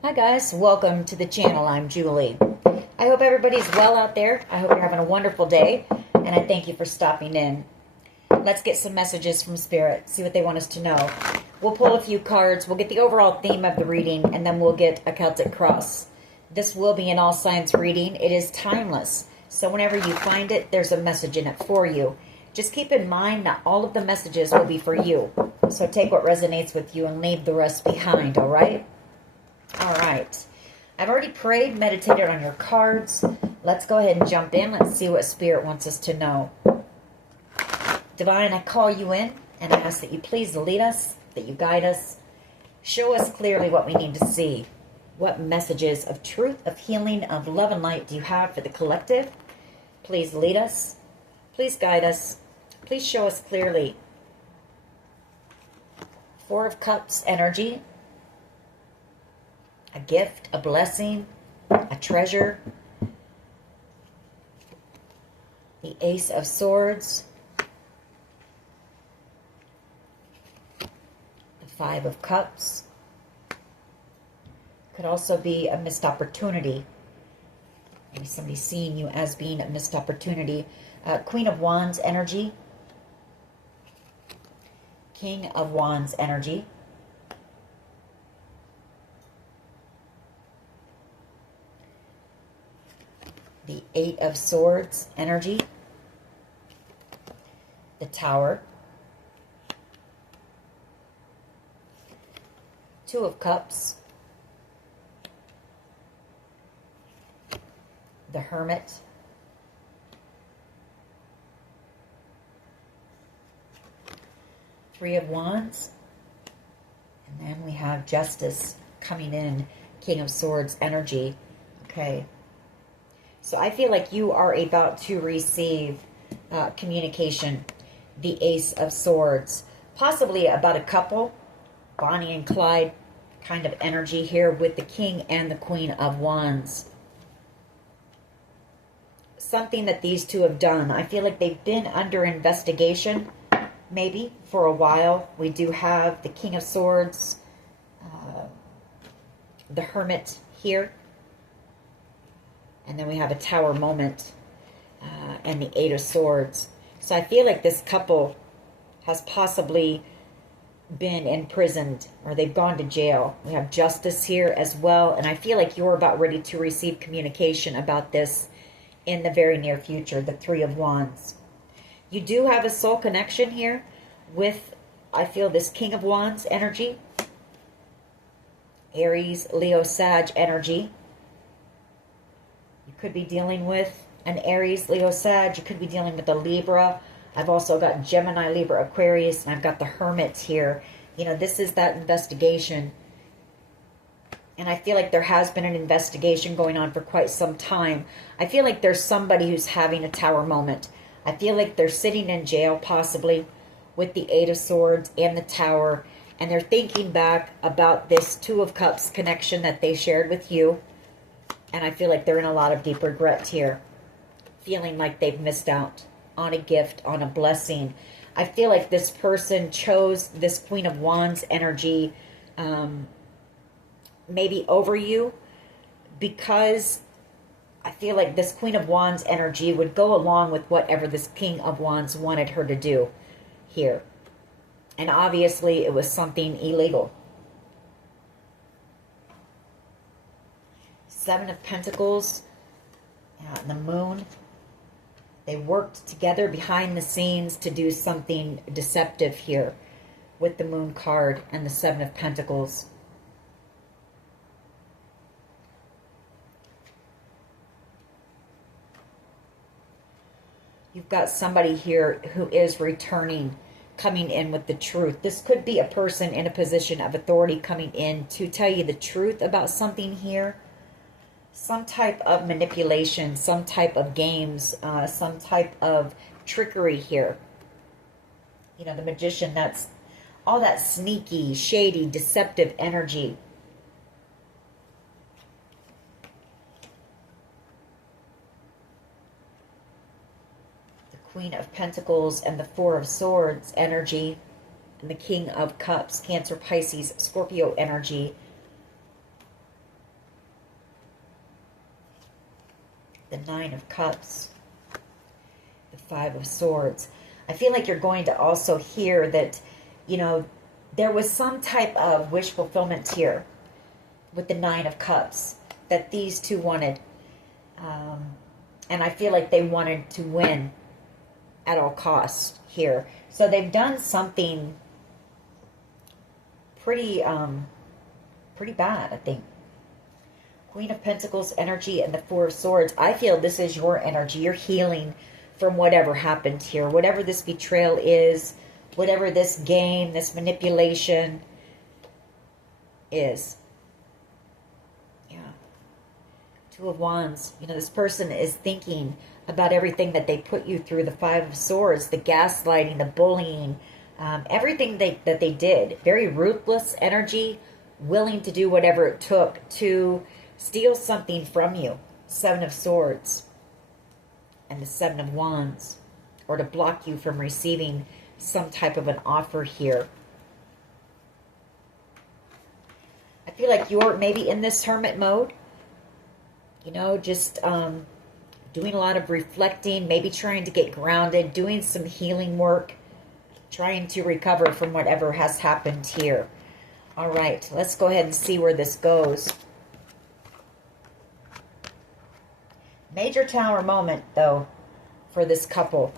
Hi guys, welcome to the channel. I'm Julie. I hope everybody's well out there. I hope you're having a wonderful day, and I thank you for stopping in. Let's get some messages from Spirit, see what they want us to know. We'll pull a few cards, we'll get the overall theme of the reading, and then we'll get a Celtic cross. This will be an all science reading. It is timeless, so whenever you find it, there's a message in it for you. Just keep in mind that all of the messages will be for you. So take what resonates with you and leave the rest behind, all right? All right. I've already prayed, meditated on your cards. Let's go ahead and jump in. Let's see what Spirit wants us to know. Divine, I call you in and I ask that you please lead us, that you guide us. Show us clearly what we need to see. What messages of truth, of healing, of love and light do you have for the collective? Please lead us. Please guide us. Please show us clearly. Four of Cups energy. A gift, a blessing, a treasure. The Ace of Swords. The Five of Cups. Could also be a missed opportunity. Maybe somebody seeing you as being a missed opportunity. Queen of Wands energy. King of Wands energy. The Eight of Swords energy. The Tower. Two of Cups. The Hermit. Three of Wands. And then we have Justice coming in. King of Swords energy. Okay. So I feel like you are about to receive communication. The Ace of Swords. Possibly about a couple. Bonnie and Clyde kind of energy here with the King and the Queen of Wands. Something that these two have done. I feel like they've been under investigation, maybe, for a while. We do have the King of Swords, the Hermit here. And then we have a Tower moment and the Eight of Swords. So I feel like this couple has possibly been imprisoned or they've gone to jail. We have Justice here as well. And I feel like you're about ready to receive communication about this in the very near future, the Three of Wands. You do have a soul connection here with, I feel, this King of Wands energy. Aries, Leo, Sag energy. You could be dealing with an Aries, Leo, Sag. You could be dealing with a Libra. I've also got Gemini, Libra, Aquarius, and I've got the Hermit here. You know, this is that investigation. And I feel like there has been an investigation going on for quite some time. I feel like there's somebody who's having a Tower moment. I feel like they're sitting in jail, possibly, with the Eight of Swords and the Tower. And they're thinking back about this Two of Cups connection that they shared with you. And I feel like they're in a lot of deep regret here. Feeling like they've missed out on a gift, on a blessing. I feel like this person chose this Queen of Wands energy maybe over you, because I feel like this Queen of Wands energy would go along with whatever this King of Wands wanted her to do here. And obviously it was something illegal. Seven of Pentacles, the Moon. They worked together behind the scenes to do something deceptive here with the Moon card and the Seven of Pentacles. You've got somebody here who is returning, coming in with the truth. This could be a person in a position of authority coming in to tell you the truth about something here. Some type of manipulation, some type of games, some type of trickery here. You know, the Magician, that's all that sneaky, shady, deceptive energy. Queen of Pentacles and the Four of Swords energy, and the King of Cups, Cancer, Pisces, Scorpio energy. The Nine of Cups. The Five of Swords. I feel like you're going to also hear that, you know, there was some type of wish fulfillment here with the Nine of Cups that these two wanted. And I feel like they wanted to win at all costs here. So they've done something pretty bad, I think. Queen of Pentacles energy and the Four of Swords. I feel this is your energy. You're healing from whatever happened here. Whatever this betrayal is, whatever this game, this manipulation is. Yeah. Two of Wands. You know, this person is thinking about everything that they put you through. The Five of Swords, the gaslighting, the bullying, everything that they did. Very ruthless energy, willing to do whatever it took to steal something from you. Seven of Swords and the Seven of Wands, or to block you from receiving some type of an offer here. I feel like you're maybe in this hermit mode, you know, just doing a lot of reflecting, maybe trying to get grounded, doing some healing work, trying to recover from whatever has happened here. All right, let's go ahead and see where this goes. Major Tower moment, though, for this couple.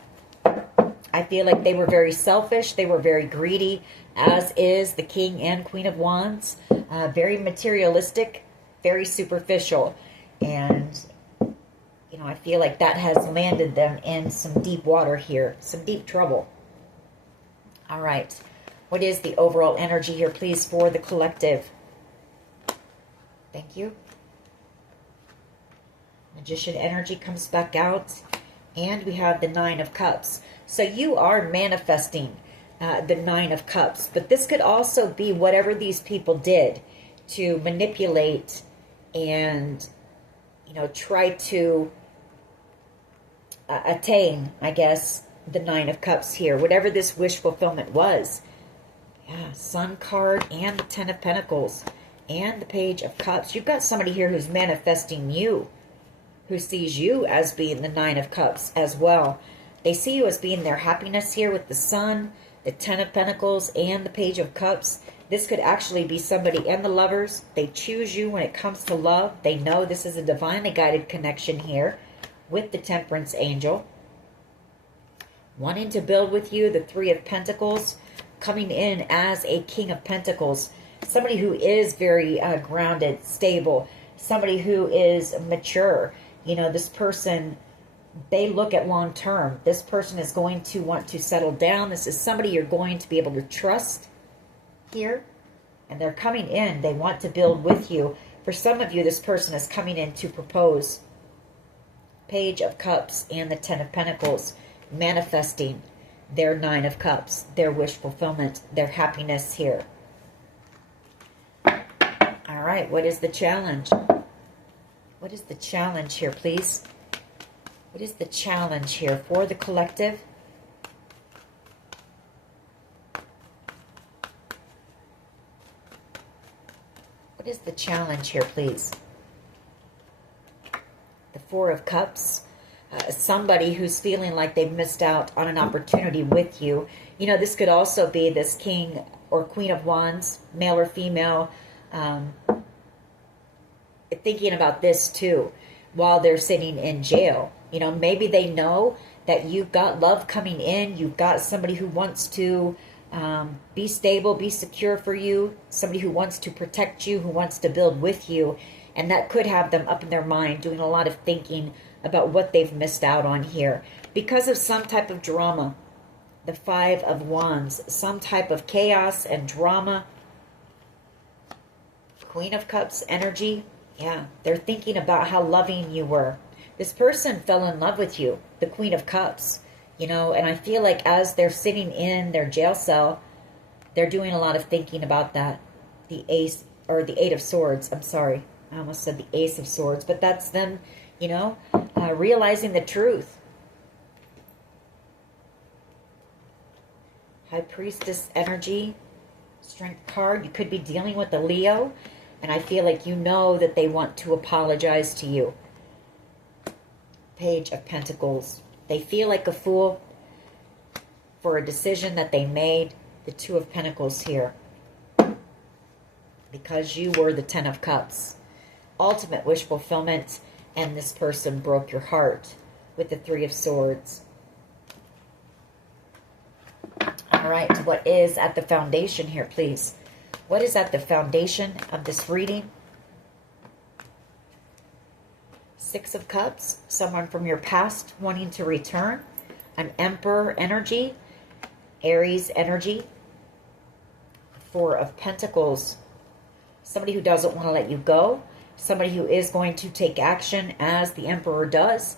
I feel like they were very selfish. They were very greedy, as is the King and Queen of Wands. Very materialistic, very superficial. And, you know, I feel like that has landed them in some deep water here, some deep trouble. All right. What is the overall energy here, please, for the collective? Thank you. Magician energy comes back out. And we have the Nine of Cups. So you are manifesting the Nine of Cups. But this could also be whatever these people did to manipulate and, you know, try to attain, I guess, the Nine of Cups here. Whatever this wish fulfillment was. Yeah, Sun card and the Ten of Pentacles and the Page of Cups. You've got somebody here who's manifesting you, who sees you as being the Nine of Cups as well. They see you as being their happiness here with the Sun, the Ten of Pentacles, and the Page of Cups. This could actually be somebody and the Lovers. They choose you when it comes to love. They know this is a divinely guided connection here with the Temperance Angel. Wanting to build with you, the Three of Pentacles, coming in as a King of Pentacles. Somebody who is very grounded, stable. Somebody who is mature. You know, this person, they look at long term. This person is going to want to settle down. This is somebody you're going to be able to trust here. And they're coming in. They want to build with you. For some of you, this person is coming in to propose. Page of Cups and the Ten of Pentacles, manifesting their Nine of Cups, their wish fulfillment, their happiness here. All right, what is the challenge? What is the challenge here, please? What is the challenge here for the collective? What is the challenge here, please? The Four of Cups. Somebody who's feeling like they've missed out on an opportunity with you. You know, this could also be this King or Queen of Wands, male or female, thinking about this too while they're sitting in jail. You know, maybe they know that you've got love coming in. You've got somebody who wants to be stable, be secure for you. Somebody who wants to protect you, who wants to build with you. And that could have them up in their mind doing a lot of thinking about what they've missed out on here. Because of some type of drama. The Five of Wands. Some type of chaos and drama. Queen of Cups energy. Yeah, they're thinking about how loving you were. This person fell in love with you, the Queen of Cups, you know, and I feel like as they're sitting in their jail cell, they're doing a lot of thinking about that. The Ace, or the Eight of Swords, I'm sorry. I almost said the Ace of Swords, but that's them, you know, realizing the truth. High Priestess energy, Strength card. You could be dealing with a Leo. And I feel like you know that they want to apologize to you. Page of Pentacles. They feel like a fool for a decision that they made. The Two of Pentacles here. Because you were the Ten of Cups. Ultimate wish fulfillment, and this person broke your heart with the Three of Swords. All right, what is at the foundation here, please? What is at the foundation of this reading? Six of Cups, someone from your past wanting to return. An Emperor energy, Aries energy. Four of Pentacles, somebody who doesn't want to let you go. Somebody who is going to take action as the Emperor does.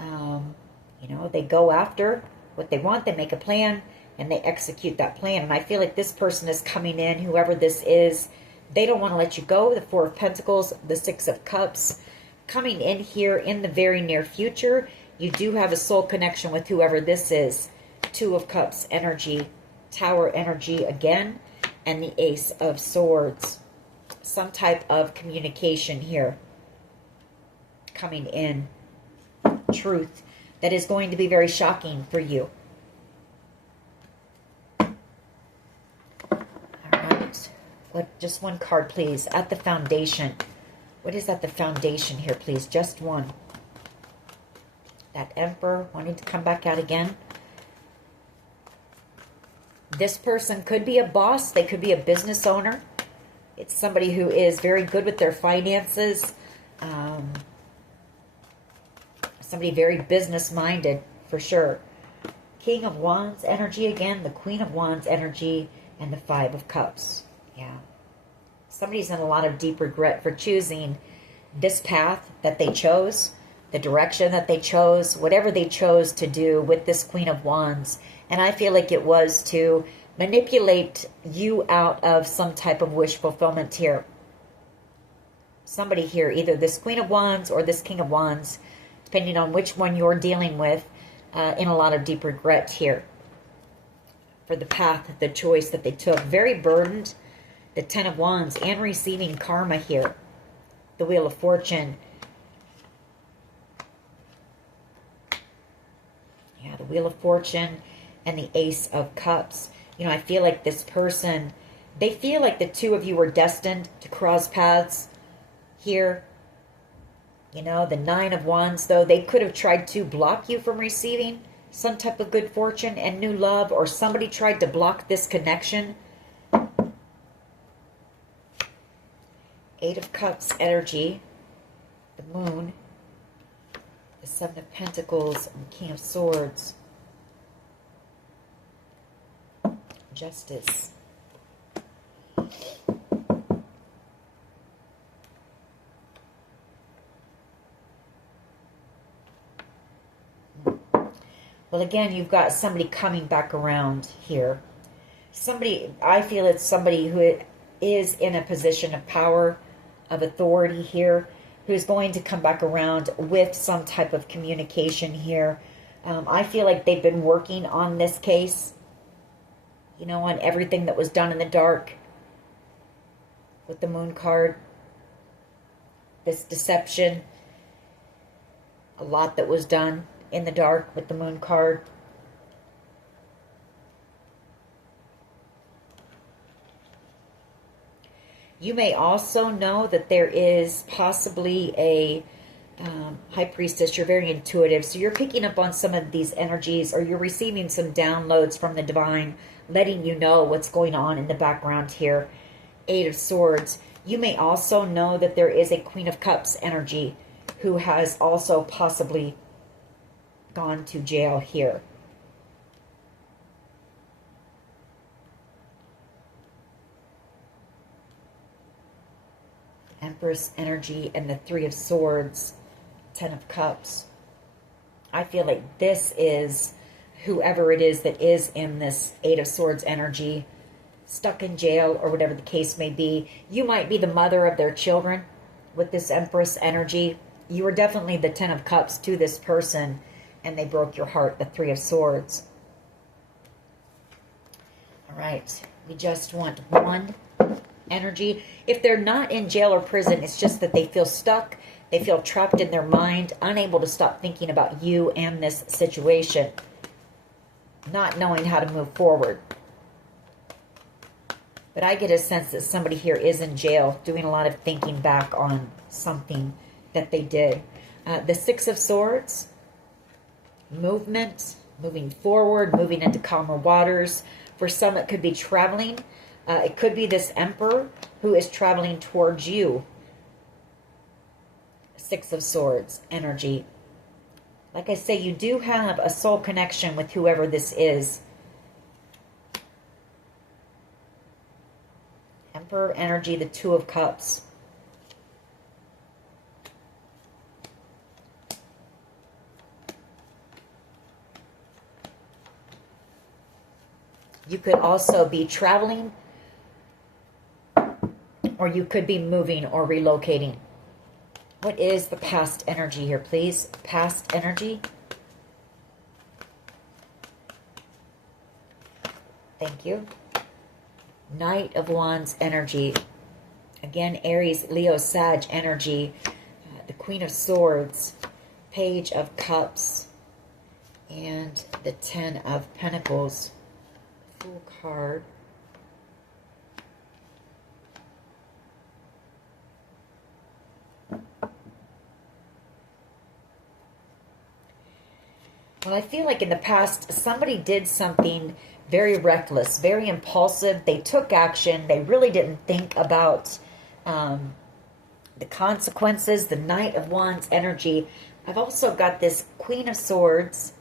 You know, they go after what they want. They make a plan and they execute that plan. And I feel like this person is coming in, whoever this is. They don't want to let you go. The Four of Pentacles, the Six of Cups. Coming in here in the very near future. You do have a soul connection with whoever this is. Two of Cups energy. Tower energy again. And the Ace of Swords. Some type of communication here coming in. Truth that is going to be very shocking for you. All right. Just one card, please. At the foundation. What is at the foundation here, please? Just one. That Emperor wanting to come back out again. This person could be a boss. They could be a business owner. It's somebody who is very good with their finances. Somebody very business-minded, for sure. King of Wands energy again. The Queen of Wands energy. And the Five of Cups. Yeah. Somebody's in a lot of deep regret for choosing this path that they chose. The direction that they chose. Whatever they chose to do with this Queen of Wands. And I feel like it was to manipulate you out of some type of wish fulfillment here. Somebody here, either this Queen of Wands or this King of Wands, depending on which one you're dealing with, in a lot of deep regret here. For the path, the choice that they took. Very burdened. The Ten of Wands and receiving karma here. The Wheel of Fortune. Yeah, the Wheel of Fortune and the Ace of Cups. You know, I feel like this person, they feel like the two of you were destined to cross paths here. You know, the Nine of Wands, though, they could have tried to block you from receiving some type of good fortune and new love, or somebody tried to block this connection. Eight of Cups energy, the Moon, the Seven of Pentacles, and the King of Swords. Justice. Well, again, you've got somebody coming back around here. Somebody, I feel it's somebody who is in a position of power, of authority here, who's going to come back around with some type of communication here. I feel like they've been working on this case, you know, on everything that was done in the dark with the Moon card. This deception, a lot that was done in the dark with the Moon card. You may also know that there is possibly a High Priestess. You're very intuitive, so you're picking up on some of these energies, or you're receiving some downloads from the divine, letting you know what's going on in the background here. Eight of Swords. You may also know that there is a Queen of Cups energy who has also possibly gone to jail here. Empress energy and the Three of Swords, Ten of Cups. I feel like this is whoever it is that is in this Eight of Swords energy, stuck in jail or whatever the case may be. You might be the mother of their children with this Empress energy. You were definitely the Ten of Cups to this person, and they broke your heart, the Three of Swords. All right, we just want one energy. If they're not in jail or prison, it's just that they feel stuck. They feel trapped in their mind, unable to stop thinking about you and this situation, not knowing how to move forward. But I get a sense that somebody here is in jail, doing a lot of thinking back on something that they did. The Six of Swords, movement, moving forward, moving into calmer waters. For some, it could be traveling. It could be this Emperor who is traveling towards you. Six of Swords energy. Like I say, you do have a soul connection with whoever this is. Emperor energy, the Two of Cups. You could also be traveling, or you could be moving or relocating. What is the past energy here, please? Past energy. Thank you. Knight of Wands energy. Again, Aries, Leo, Sag energy. The Queen of Swords. Page of Cups. And the Ten of Pentacles. Fool card. Well, I feel like in the past, somebody did something very reckless, very impulsive. They took action. They really didn't think about the consequences. The Knight of Wands energy. I've also got this Queen of Swords,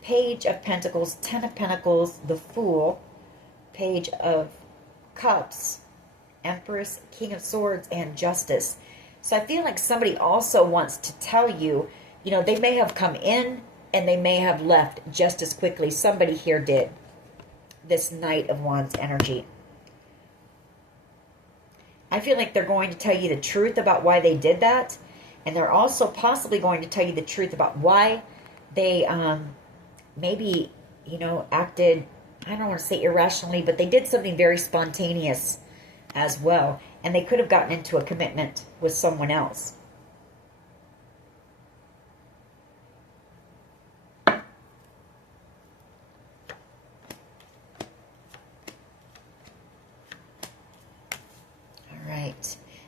Page of Pentacles, Ten of Pentacles, the Fool, Page of Cups, Empress, King of Swords, and Justice. So I feel like somebody also wants to tell you, you know, they may have come in and they may have left just as quickly. Somebody here did. This Knight of Wands energy. I feel like they're going to tell you the truth about why they did that. And they're also possibly going to tell you the truth about why they maybe, you know, acted, I don't want to say irrationally, but they did something very spontaneous as well. And they could have gotten into a commitment with someone else.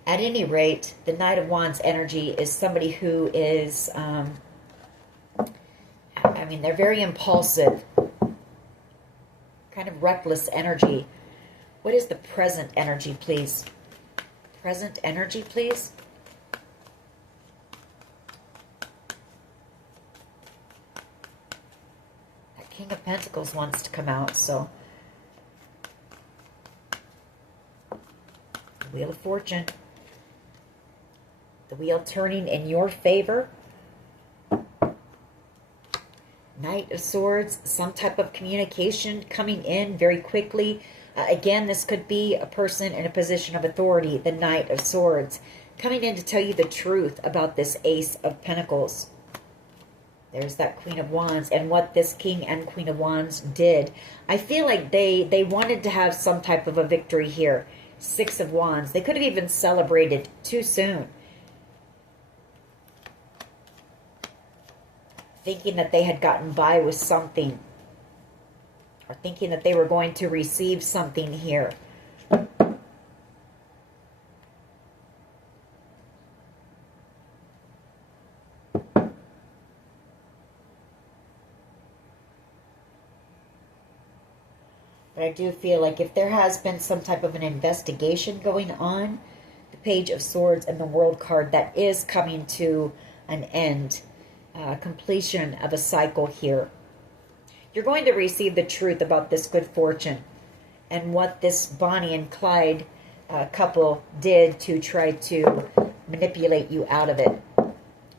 At any rate, the Knight of Wands energy is somebody who is, I mean, they're very impulsive, kind of reckless energy. What is the present energy, please? Present energy, please. That King of Pentacles wants to come out, so. Wheel of Fortune. The wheel turning in your favor. Knight of Swords, some type of communication coming in very quickly. Again, this could be a person in a position of authority, the Knight of Swords, coming in to tell you the truth about this Ace of Pentacles. There's that Queen of Wands and what this King and Queen of Wands did. I feel like they wanted to have some type of a victory here. Six of Wands. They could have even celebrated too soon, thinking that they had gotten by with something, or thinking that they were going to receive something here. But I do feel like if there has been some type of an investigation going on, the Page of Swords and the World card, that is coming to an end. Completion of a cycle here. You're going to receive the truth about this good fortune and what this Bonnie and Clyde couple did to try to manipulate you out of it,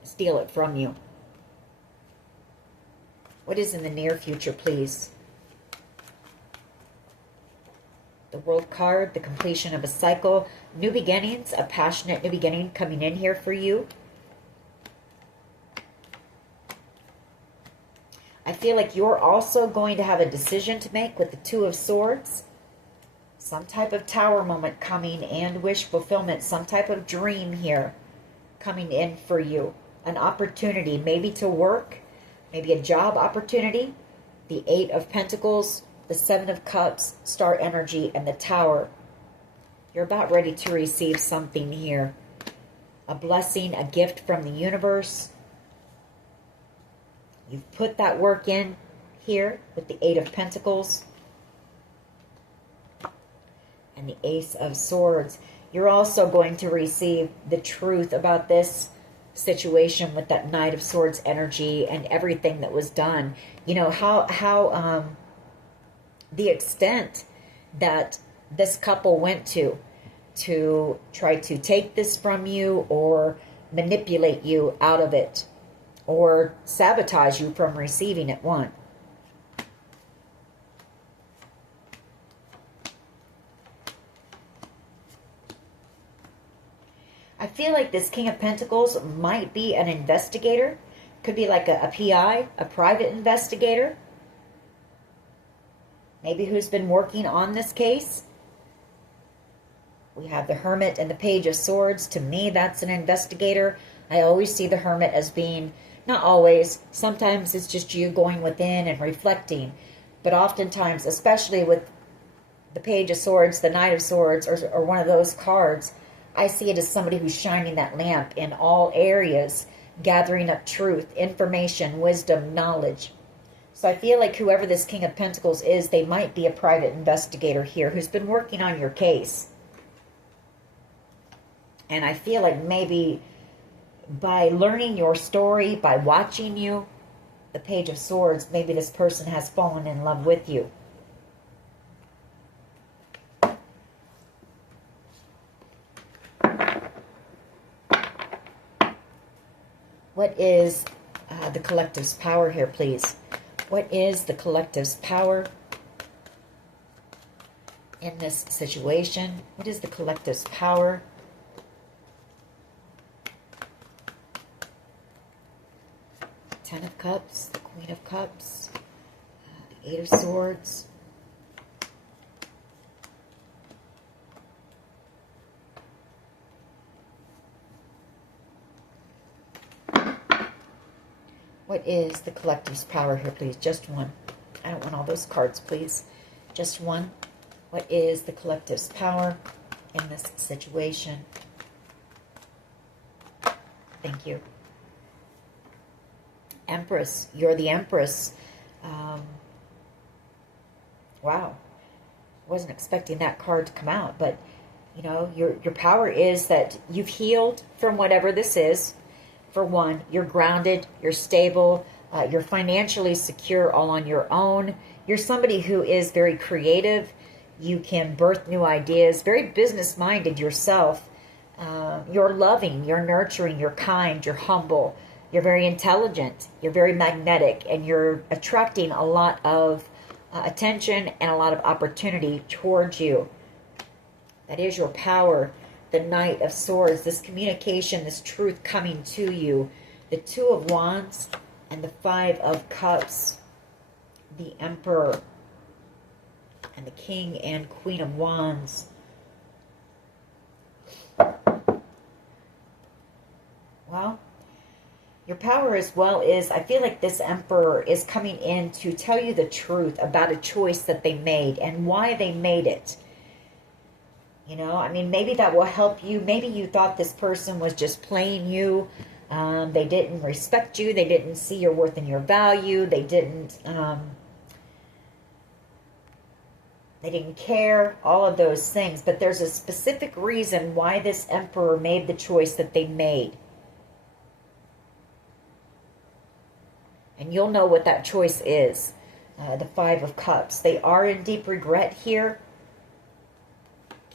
steal it from you. What is in the near future, please? The World card, the completion of a cycle, new beginnings, a passionate new beginning coming in here for you. I feel like you're also going to have a decision to make with the Two of Swords. Some type of tower moment coming and wish fulfillment. Some type of dream here coming in for you. An opportunity, maybe to work, maybe a job opportunity. The Eight of Pentacles, the Seven of Cups, Star Energy, and the Tower. You're about ready to receive something here. A blessing, a gift from the universe. You've put that work in here with the Eight of Pentacles and the Ace of Swords. You're also going to receive the truth about this situation with that Knight of Swords energy and everything that was done. You know, how the extent that this couple went to try to take this from you or manipulate you out of it or sabotage you from receiving it. One. I feel like this King of Pentacles might be an investigator. Could be like a PI, a private investigator. Maybe who's been working on this case. We have the Hermit and the Page of Swords. To me, that's an investigator. I always see the Hermit as being, not always, sometimes it's just you going within and reflecting. But oftentimes, especially with the Page of Swords, the Knight of Swords, or one of those cards, I see it as somebody who's shining that lamp in all areas, gathering up truth, information, wisdom, knowledge. So I feel like whoever this King of Pentacles is, they might be a private investigator here who's been working on your case. And I feel like maybe by learning your story, by watching you, the Page of Swords, maybe this person has fallen in love with you. What is the collective's power here, please? What is the collective's power in this situation? What is the collective's power? Ten of Cups, the Queen of Cups, the Eight of Swords. What is the collective's power here, please? Just one. I don't want all those cards, please. Just one. What is the collective's power in this situation? Thank you. Empress. You're the Empress. Wow. Wasn't expecting that card to come out, but you know, your power is that you've healed from whatever this is. For one, you're grounded, you're stable, you're financially secure all on your own. You're somebody who is very creative. You can birth new ideas, very business-minded yourself. You're loving, you're nurturing, you're kind, you're humble. You're very intelligent, you're very magnetic, and you're attracting a lot of attention and a lot of opportunity towards you. That is your power. The Knight of Swords, this communication, this truth coming to you. The Two of Wands and the Five of Cups. The Emperor and the King and Queen of Wands. Well, your power as well is, I feel like this Emperor is coming in to tell you the truth about a choice that they made and why they made it. You know, I mean, maybe that will help you. Maybe you thought this person was just playing you. They didn't respect you. They didn't see your worth and your value. They didn't care. All of those things. But there's a specific reason why this Emperor made the choice that they made. And you'll know what that choice is. The Five of Cups. They are in deep regret here.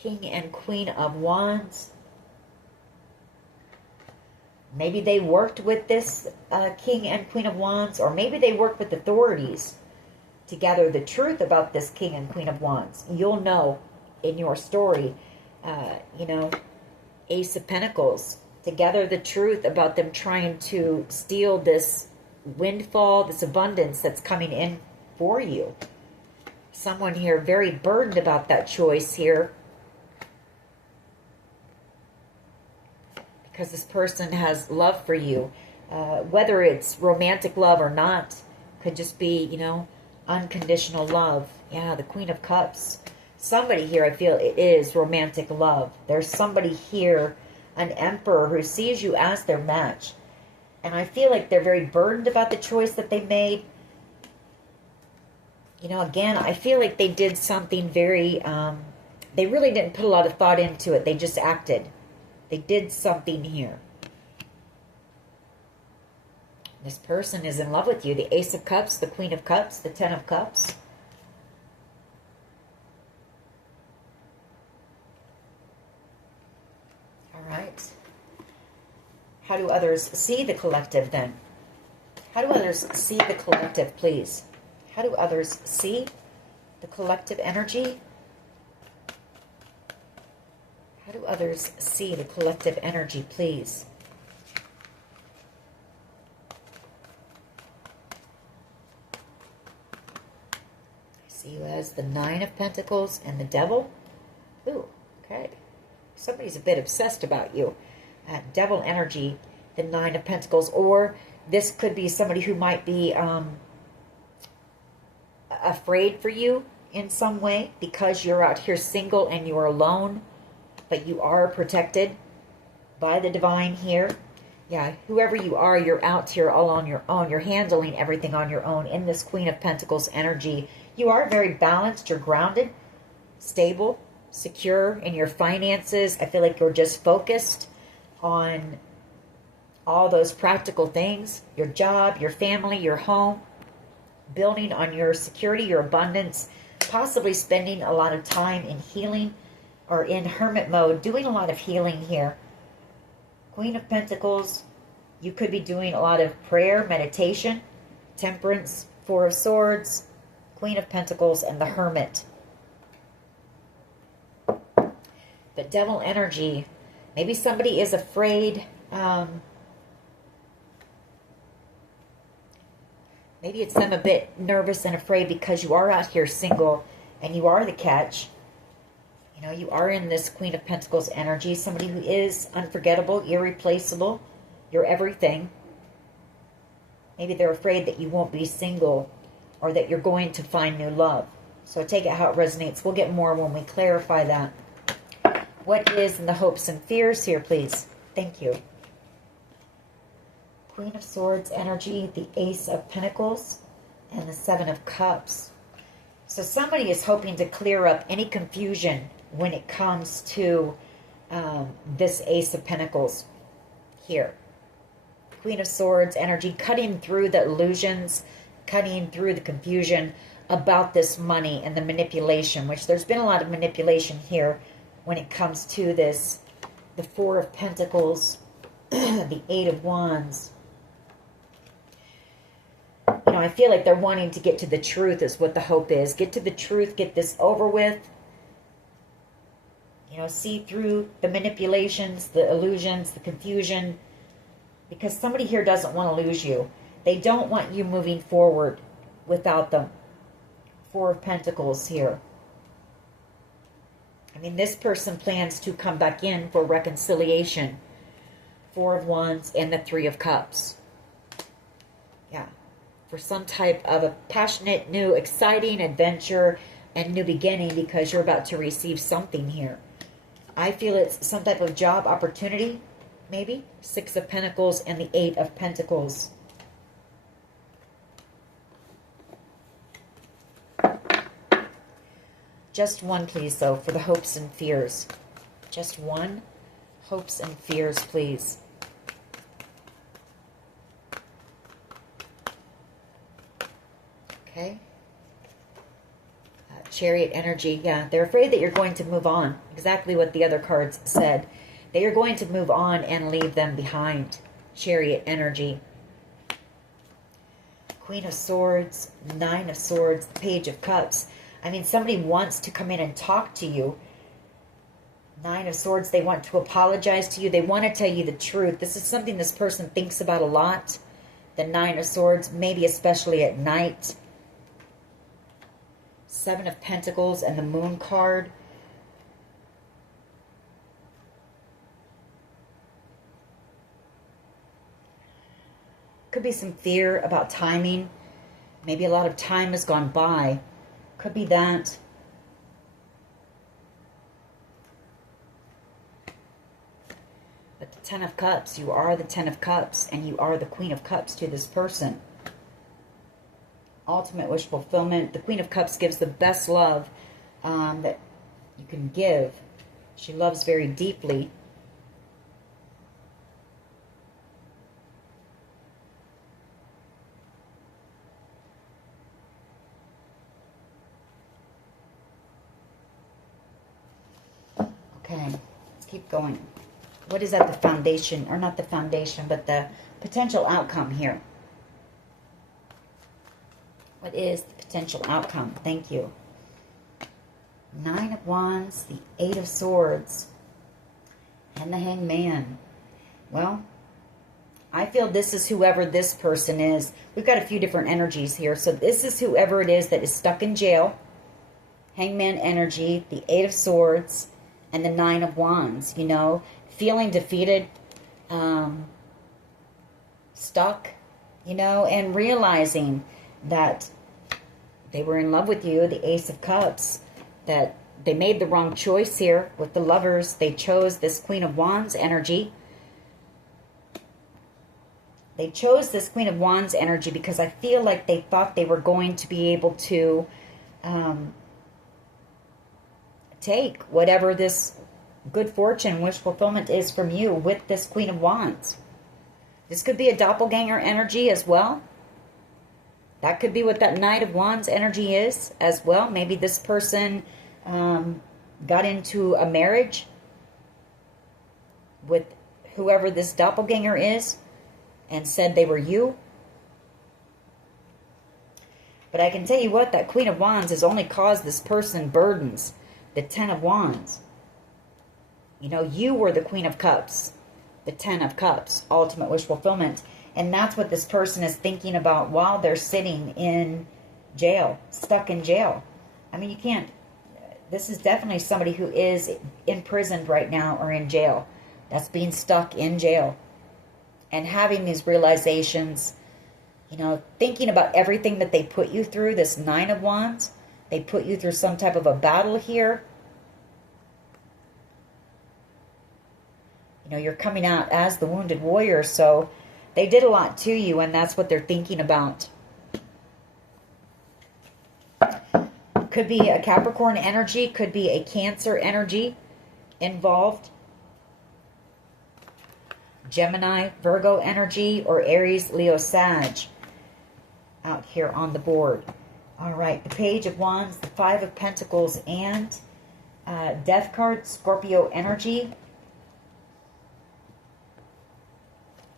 King and Queen of Wands. Maybe they worked with this King and Queen of Wands, or maybe they worked with authorities to gather the truth about this King and Queen of Wands. You'll know in your story, you know, Ace of Pentacles, to gather the truth about them trying to steal this windfall, this abundance that's coming in for you. Someone here very burdened about that choice here. because this person has love for you. Whether it's romantic love or not, could just be, you know, unconditional love. Yeah, the Queen of Cups. Somebody here, I feel it is romantic love. There's somebody here, an emperor, who sees you as their match. And I feel like they're very burdened about the choice that they made. You know, again, I feel like they did something very, they really didn't put a lot of thought into it. They just acted. They did something here. This person is in love with you. The Ace of Cups, the Queen of Cups, the Ten of Cups. All right. How do others see the collective then? How do others see the collective, please? How do others see the collective energy? How do others see the collective energy, please? I see you as the Nine of Pentacles and the Devil. Ooh, okay. Somebody's a bit obsessed about you. Devil energy, the Nine of Pentacles. Or this could be somebody who might be afraid for you in some way because you're out here single and you're alone, but you are protected by the divine here. Yeah, whoever you are, you're out here all on your own. You're handling everything on your own in this Queen of Pentacles energy. You are very balanced. You're grounded, stable, secure in your finances. I feel like you're just focused on all those practical things. Your job, your family, your home. Building on your security, your abundance. Possibly spending a lot of time in healing or in hermit mode, doing a lot of healing here. Queen of Pentacles, you could be doing a lot of prayer, meditation, temperance, Four of Swords, Queen of Pentacles, and the Hermit. But devil energy, maybe somebody is afraid. Maybe it's them a bit nervous and afraid because you are out here single and you are the catch. You know, you are in this Queen of Pentacles energy. Somebody who is unforgettable, irreplaceable. You're everything. Maybe they're afraid that you won't be single or that you're going to find new love. So take it how it resonates. We'll get more when we clarify that. What is in the hopes and fears here, please? Thank you. Queen of Swords energy, the Ace of Pentacles, and the Seven of Cups. So somebody is hoping to clear up any confusion when it comes to this Ace of Pentacles here. Queen of Swords energy, cutting through the illusions, cutting through the confusion about this money and the manipulation, which there's been a lot of manipulation here when it comes to this. The Four of Pentacles, the Eight of Wands. You know, I feel like they're wanting to get to the truth is what the hope is. Get to the truth, get this over with. You know, see through the manipulations, the illusions, the confusion. Because somebody here doesn't want to lose you. They don't want you moving forward without them. Four of Pentacles here. I mean, this person plans to come back in for reconciliation. Four of Wands and the Three of Cups. Yeah. For some type of a passionate, new, exciting adventure and new beginning because you're about to receive something here. I feel it's some type of job opportunity, maybe. Six of Pentacles and the Eight of Pentacles. Just one, please, though, for the hopes and fears. Just one. Hopes and fears, please. Okay. Chariot energy. Yeah, they're afraid that you're going to move on. Exactly what the other cards said. That you're going to move on and leave them behind. Chariot energy. Queen of Swords, Nine of Swords, Page of Cups. I mean, somebody wants to come in and talk to you. Nine of Swords, they want to apologize to you. They want to tell you the truth. This is something this person thinks about a lot. The Nine of Swords, maybe especially at night. Seven of Pentacles and the Moon card. could be some fear about timing. Maybe a lot of time has gone by. Could be that. But the Ten of Cups, you are the Ten of Cups, and you are the Queen of Cups to this person. Ultimate wish fulfillment. The Queen of Cups gives the best love that you can give. She loves very deeply. Okay, let's keep going. What is at the foundation, or not the foundation, but the potential outcome here? What is the potential outcome? Thank you. Nine of Wands, the Eight of Swords, and the Hanged Man. Well, I feel this is whoever this person is. We've got a few different energies here. So this is whoever it is that is stuck in jail. Hangman energy, the Eight of Swords, and the Nine of Wands. You know, feeling defeated, stuck, you know, and realizing that they were in love with you, the Ace of Cups, that they made the wrong choice here with the Lovers. They chose this Queen of Wands energy. They chose this Queen of Wands energy because I feel like they thought they were going to be able to take whatever this good fortune, wish fulfillment is from you with this Queen of Wands. This could be a doppelganger energy as well. That could be what that Knight of Wands energy is as well. Maybe this person got into a marriage with whoever this doppelganger is and said they were you. But I can tell you what, that Queen of Wands has only caused this person burdens. The Ten of Wands. You know, you were the Queen of Cups. The Ten of Cups. Ultimate wish fulfillment. And that's what this person is thinking about while they're sitting in jail. Stuck in jail. I mean, you can't... This is definitely somebody who is imprisoned right now or in jail. That's being stuck in jail. And having these realizations, you know, thinking about everything that they put you through, this Nine of Wands. They put you through some type of a battle here. You know, you're coming out as the wounded warrior, so they did a lot to you, and that's what they're thinking about. Could be a Capricorn energy, could be a Cancer energy involved. Gemini, Virgo energy, or Aries, Leo, Sag out here on the board. All right, the Page of Wands, the Five of Pentacles, and Death card, Scorpio energy.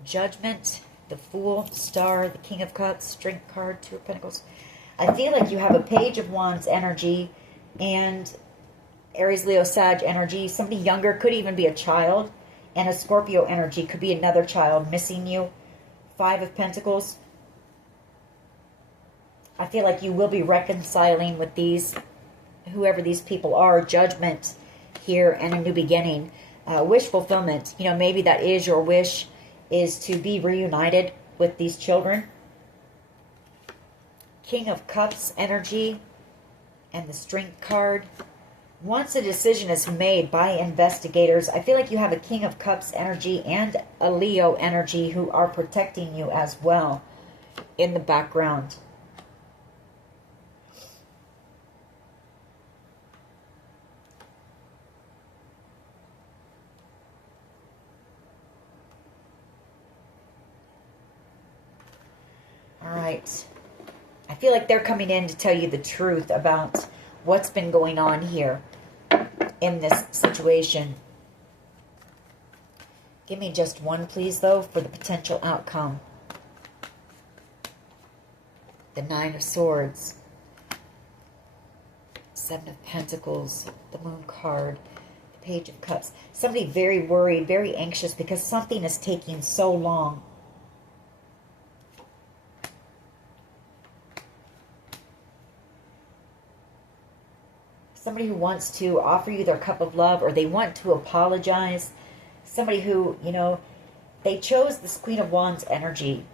Judgment, the Fool, Star, the King of Cups, Strength card, Two of Pentacles. I feel like you have a Page of Wands energy and Aries, Leo, Sag energy. Somebody younger, could even be a child. And a Scorpio energy, could be another child missing you. Five of Pentacles. I feel like you will be reconciling with these, whoever these people are. Judgment here and a new beginning. Wish fulfillment. You know, maybe that is your wish, is to be reunited with these children. King of Cups energy and the Strength card. Once a decision is made by investigators, I feel like you have a King of Cups energy and a Leo energy who are protecting you as well in the background. All right. I feel like they're coming in to tell you the truth about what's been going on here in this situation. Give me just one, please, though, for the potential outcome. The Nine of Swords. Seven of Pentacles. The Moon card. The Page of Cups. Somebody very worried, very anxious because something is taking so long. Somebody who wants to offer you their cup of love, or they want to apologize. Somebody who, you know, they chose this Queen of Wands energy.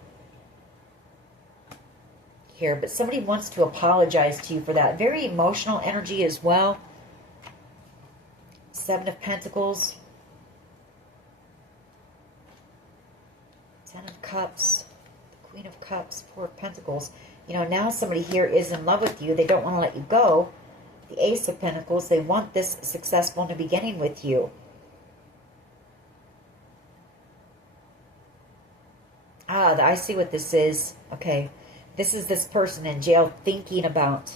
here, but somebody wants to apologize to you for that. Very emotional energy as well. Seven of Pentacles. Ten of Cups. The Queen of Cups. Four of Pentacles. You know, now somebody here is in love with you. They don't want to let you go. The Ace of Pentacles. They want this successful in the beginning with you. Ah, I see what this is. Okay. This is this person in jail thinking about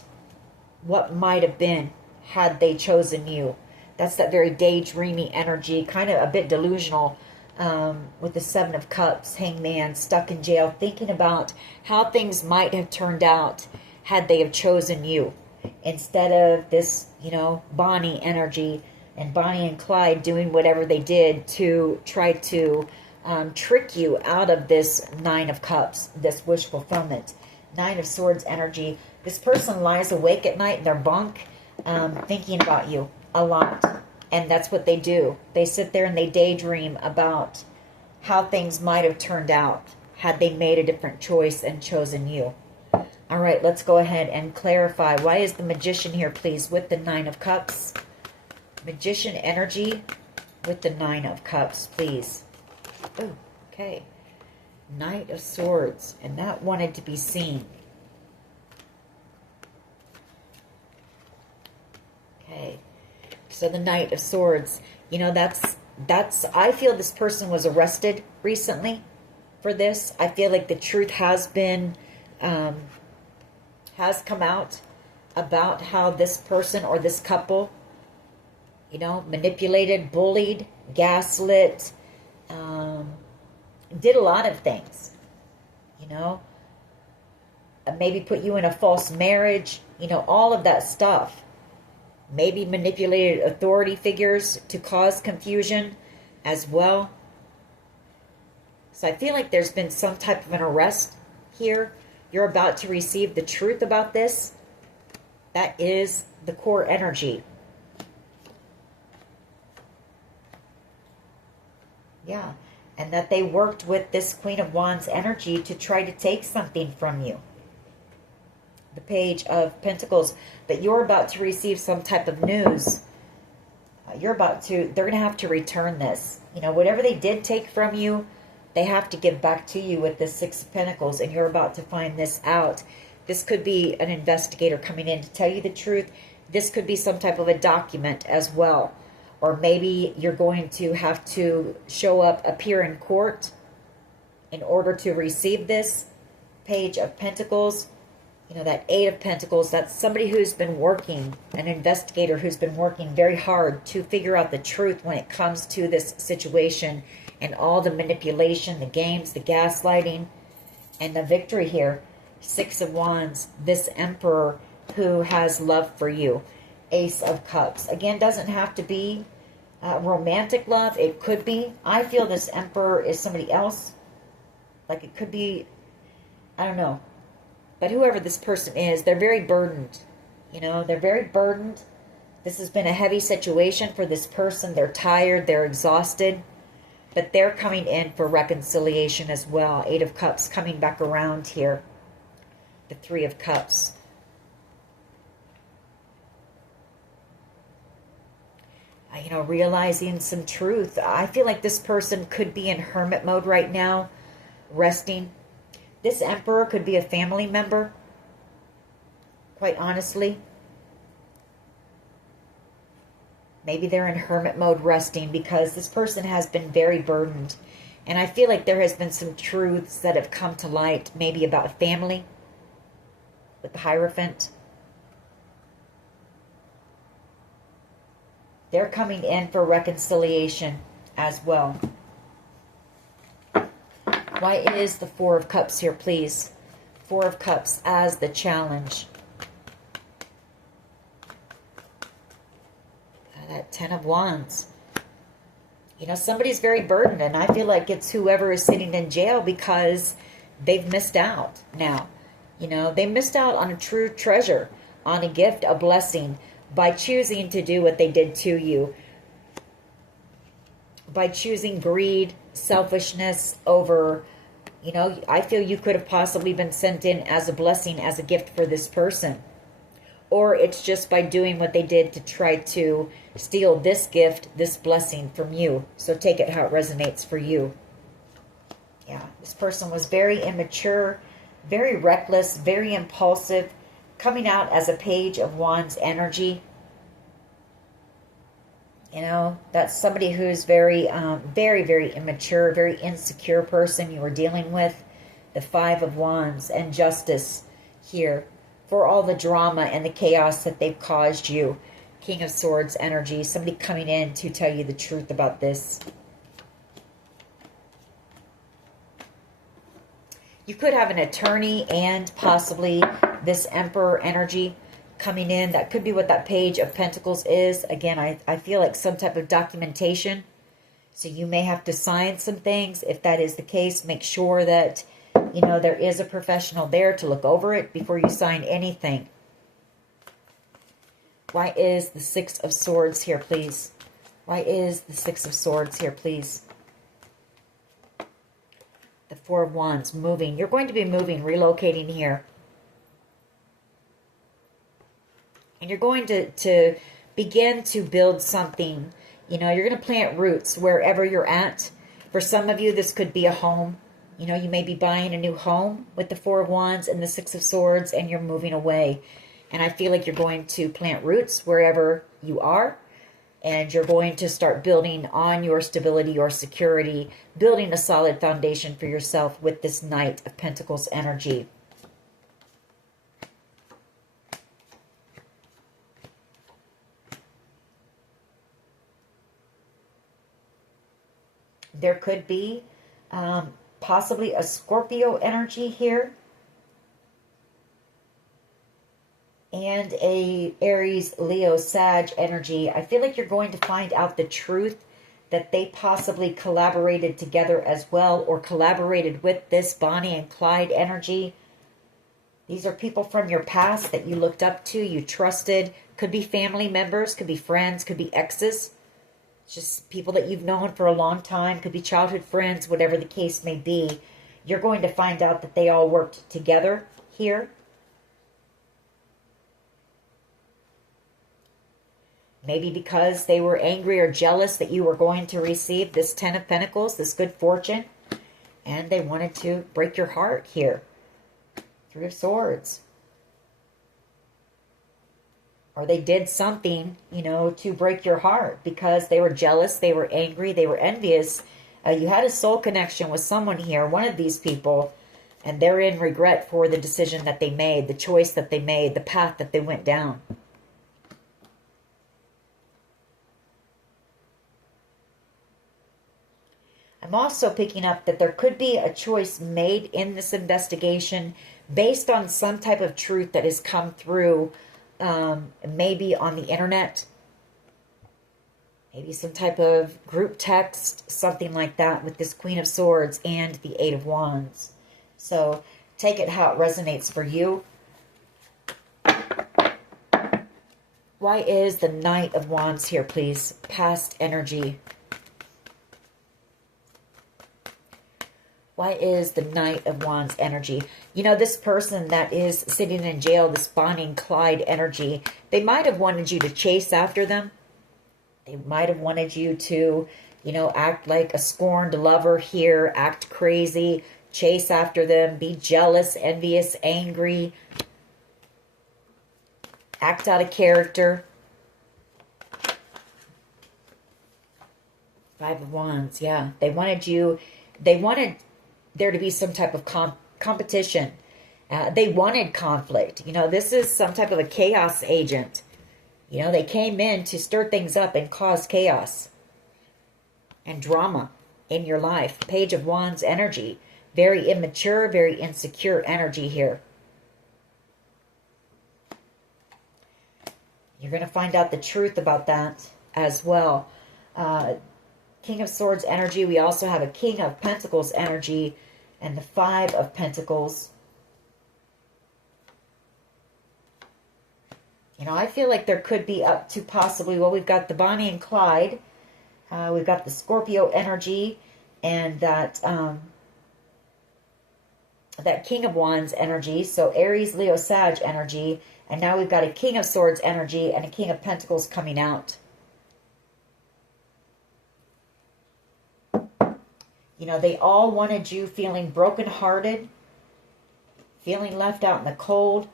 what might have been had they chosen you. That's that very daydreamy energy, kind of a bit delusional, with the Seven of Cups, Hangman, stuck in jail, thinking about how things might have turned out had they have chosen you. Instead of this, you know, Bonnie energy and Bonnie and Clyde doing whatever they did to try to trick you out of this Nine of Cups, this wish fulfillment. Nine of Swords energy. This person lies awake at night in their bunk thinking about you a lot. And that's what they do. They sit there and they daydream about how things might have turned out had they made a different choice and chosen you. All right, let's go ahead and clarify. Why is the Magician here, please, with the Nine of Cups? Magician energy with the Nine of Cups, please. Oh, okay. Knight of Swords, and that wanted to be seen. Okay. So the Knight of Swords, you know, that's I feel this person was arrested recently for this. I feel like the truth has been has come out about how this person or this couple, you know, manipulated, bullied, gaslit, did a lot of things, you know, maybe put you in a false marriage, you know, all of that stuff. Maybe manipulated authority figures to cause confusion as well. So I feel like there's been some type of an arrest here. You're about to receive the truth about this. That is the core energy. Yeah. And that they worked with this Queen of Wands energy to try to take something from you. The Page of Pentacles. That you're about to receive some type of news. They're going to have to return this. You know, whatever they did take from you, they have to give back to you with the Six of Pentacles. And you're about to find this out. This could be an investigator coming in to tell you the truth. This could be some type of a document as well. Or maybe you're going to have to appear in court in order to receive this Page of Pentacles. You know, that Eight of Pentacles, that's somebody who's been working, an investigator who's been working very hard to figure out the truth when it comes to this situation and all the manipulation, the games, the gaslighting, and the victory here. Six of Wands, this Emperor who has love for you. Ace of Cups. Again, doesn't have to be romantic love. It could be. I feel this Emperor is somebody else. Like it could be, I don't know. But whoever this person is, they're very burdened. You know, they're very burdened. This has been a heavy situation for this person. They're tired. They're exhausted. But they're coming in for reconciliation as well. Eight of Cups coming back around here. The Three of Cups. You know, realizing some truth. I feel like this person could be in hermit mode right now, resting. This Emperor could be a family member, quite honestly. Maybe they're in hermit mode resting because this person has been very burdened. And I feel like there has been some truths that have come to light, maybe about family with the Hierophant. They're coming in for reconciliation as well. Why is the Four of Cups here, please? Four of Cups as the challenge. That Ten of Wands. You know, somebody's very burdened, and I feel like it's whoever is sitting in jail because they've missed out now. You know, they missed out on a true treasure, on a gift, a blessing, by choosing to do what they did to you. By choosing greed, selfishness over You know, I feel you could have possibly been sent in as a blessing, as a gift for this person. Or it's just by doing what they did to try to steal this gift, this blessing from you. So take it how it resonates for you. Yeah, this person was very immature, very reckless, very impulsive, coming out as a Page of Wands energy. You know, that's somebody who's very, very immature, very insecure person you were dealing with. The Five of Wands and Justice here for all the drama and the chaos that they've caused you. King of Swords energy, somebody coming in to tell you the truth about this. You could have an attorney and possibly this Emperor energy coming in. That could be what that Page of Pentacles is. Again, I feel like some type of documentation. So you may have to sign some things. If that is the case, make sure that, you know, there is a professional there to look over it before you sign anything. Why is the Six of Swords here, please? Why is the Six of Swords here, please? The Four of Wands, moving. You're going to be moving, relocating here. And you're going to begin to build something. You know, you're going to plant roots wherever you're at. For some of you, this could be a home. You know, you may be buying a new home with the Four of Wands and the Six of Swords, and you're moving away. And I feel like you're going to plant roots wherever you are. And you're going to start building on your stability, your security, building a solid foundation for yourself with this Knight of Pentacles energy. There could be possibly a Scorpio energy here. And a Aries, Leo, Sag energy. I feel like you're going to find out the truth that they possibly collaborated together as well, or collaborated with this Bonnie and Clyde energy. These are people from your past that you looked up to, you trusted. Could be family members, could be friends, could be exes. Just people that you've known for a long time, could be childhood friends, whatever the case may be. You're going to find out that they all worked together here. Maybe because they were angry or jealous that you were going to receive this Ten of Pentacles, this good fortune. And they wanted to break your heart here. Three of Swords. Or they did something, you know, to break your heart because they were jealous, they were angry, they were envious. You had a soul connection with someone here, one of these people, and they're in regret for the decision that they made, the choice that they made, the path that they went down. I'm also picking up that there could be a choice made in this investigation based on some type of truth that has come through. Maybe on the internet, maybe some type of group text, something like that with this Queen of Swords and the Eight of Wands. So take it how it resonates for you. Why is the Knight of Wands here, please? Past energy. Why is the Knight of Wands energy? You know, this person that is sitting in jail, this Bonnie and Clyde energy, they might have wanted you to chase after them. They might have wanted you to, you know, act like a scorned lover here, act crazy, chase after them, be jealous, envious, angry, act out of character. Five of Wands, yeah. They wanted there to be some type of competition. They wanted conflict. You know, this is some type of a chaos agent. You know, they came in to stir things up and cause chaos and drama in your life. Page of Wands energy. Very immature, very insecure energy here. You're going to find out the truth about that as well. King of Swords energy. We also have a King of Pentacles energy and the Five of Pentacles. You know, I feel like there could be up to possibly, well, we've got the Bonnie and Clyde. We've got the Scorpio energy and that that King of Wands energy. So Aries, Leo, Sag energy. And now we've got a King of Swords energy and a King of Pentacles coming out. You know, they all wanted you feeling brokenhearted, feeling left out in the cold.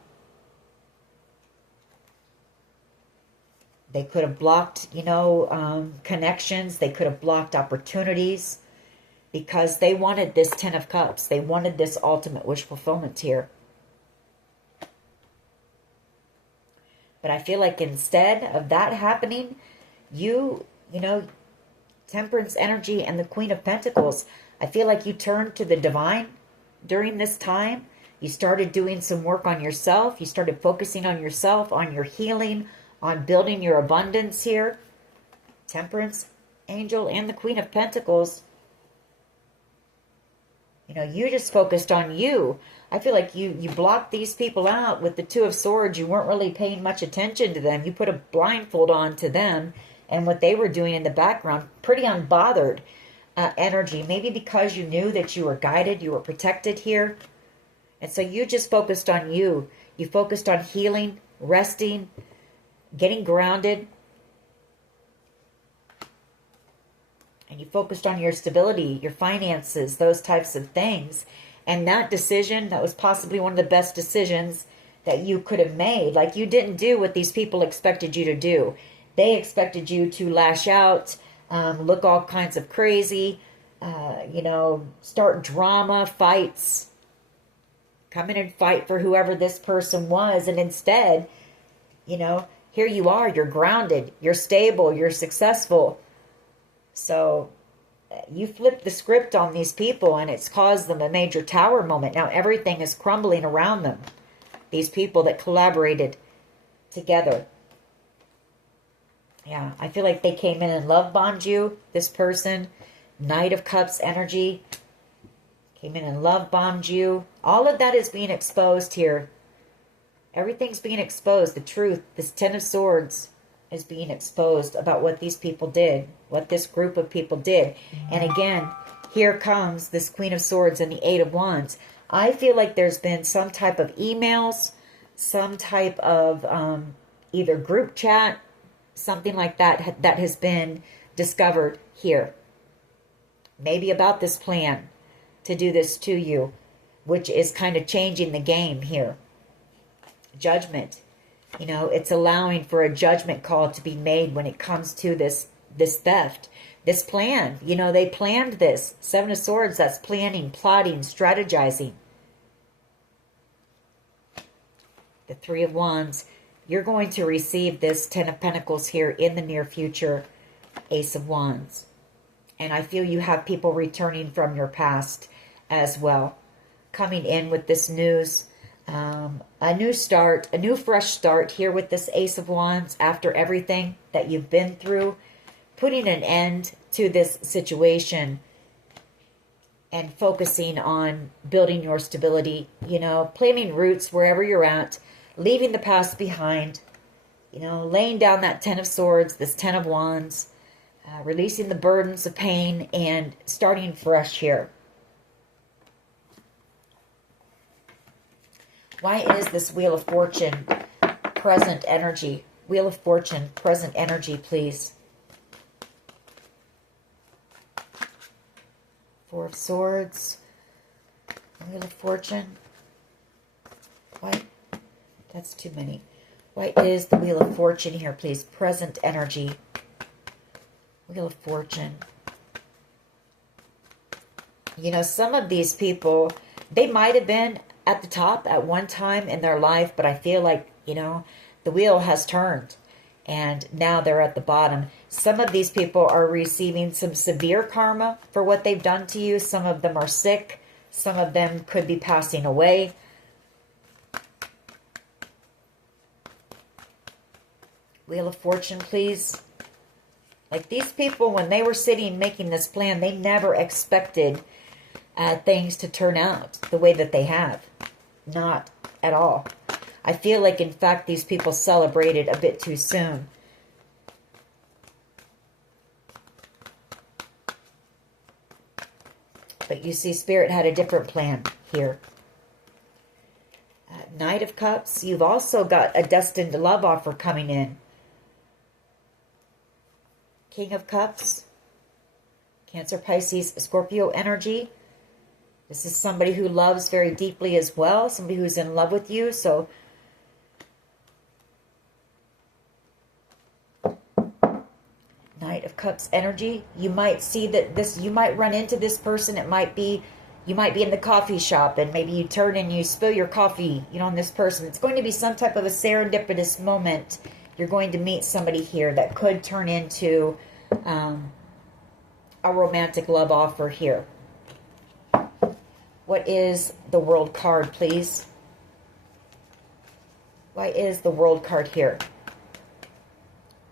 They could have blocked, you know, connections. They could have blocked opportunities because they wanted this Ten of Cups. They wanted this ultimate wish fulfillment here. But I feel like instead of that happening, you know, Temperance energy and the Queen of Pentacles, I feel like you turned to the divine during this time. You started doing some work on yourself. You started focusing on yourself, on your healing, on building your abundance here. Temperance angel and the Queen of Pentacles. You know, you just focused on you. I feel like you blocked these people out with the Two of Swords. You weren't really paying much attention to them. You put a blindfold on to them and what they were doing in the background. Pretty unbothered energy. Maybe because you knew that you were guided, you were protected here. And so you just focused on you. You focused on healing, resting, getting grounded. And you focused on your stability, your finances, those types of things. And that decision, that was possibly one of the best decisions that you could have made. Like, you didn't do what these people expected you to do. They expected you to lash out, look all kinds of crazy, you know, start drama, fights, come in and fight for whoever this person was. And instead, you know, here you are, you're grounded, you're stable, you're successful. So you flipped the script on these people and it's caused them a major tower moment. Now everything is crumbling around them. These people that collaborated together. Yeah, I feel like they came in and love bombed you, this person. Knight of Cups energy. Came in and love bombed you. All of that is being exposed here. Everything's being exposed. The truth, this Ten of Swords is being exposed about what these people did, what this group of people did. And again, here comes this Queen of Swords and the Eight of Wands. I feel like there's been some type of emails, some type of either group chat, something like that, that has been discovered here. Maybe about this plan to do this to you, which is kind of changing the game here. Judgment. You know, it's allowing for a judgment call to be made when it comes to this theft, this plan. You know, they planned this. Seven of Swords, that's planning, plotting, strategizing. The Three of Wands, you're going to receive this Ten of Pentacles here in the near future. Ace of Wands. And I feel you have people returning from your past as well, coming in with this news. A new start, a new fresh start here with this Ace of Wands after everything that you've been through, putting an end to this situation and focusing on building your stability, you know, planting roots wherever you're at, leaving the past behind, you know, laying down that Ten of Swords, this Ten of Wands, releasing the burdens of pain and starting fresh here. Why is this Wheel of Fortune present energy? Wheel of Fortune, present energy, please. Four of Swords. Wheel of Fortune. Why? That's too many. Why is the Wheel of Fortune here, please? Present energy. Wheel of Fortune. You know, some of these people, they might have been at the top at one time in their life, but I feel like, you know, the wheel has turned and now they're at the bottom. Some of these people are receiving some severe karma for what they've done to you. Some of them are sick. Some of them could be passing away. Wheel of Fortune, please. Like, these people, when they were sitting making this plan, they never expected things to turn out the way that they have. Not at all. I feel like, in fact, these people celebrated a bit too soon. But you see, Spirit had a different plan here. Knight of Cups. You've also got a destined love offer coming in. King of Cups. Cancer, Pisces, Scorpio energy. This is somebody who loves very deeply as well. Somebody who's in love with you. So Knight of Cups energy. You might see that this, you might run into this person. It might be, you might be in the coffee shop and maybe you turn and you spill your coffee, you know, on this person. It's going to be some type of a serendipitous moment. You're going to meet somebody here that could turn into a romantic love offer here. What is the World card, please? Why is the World card here?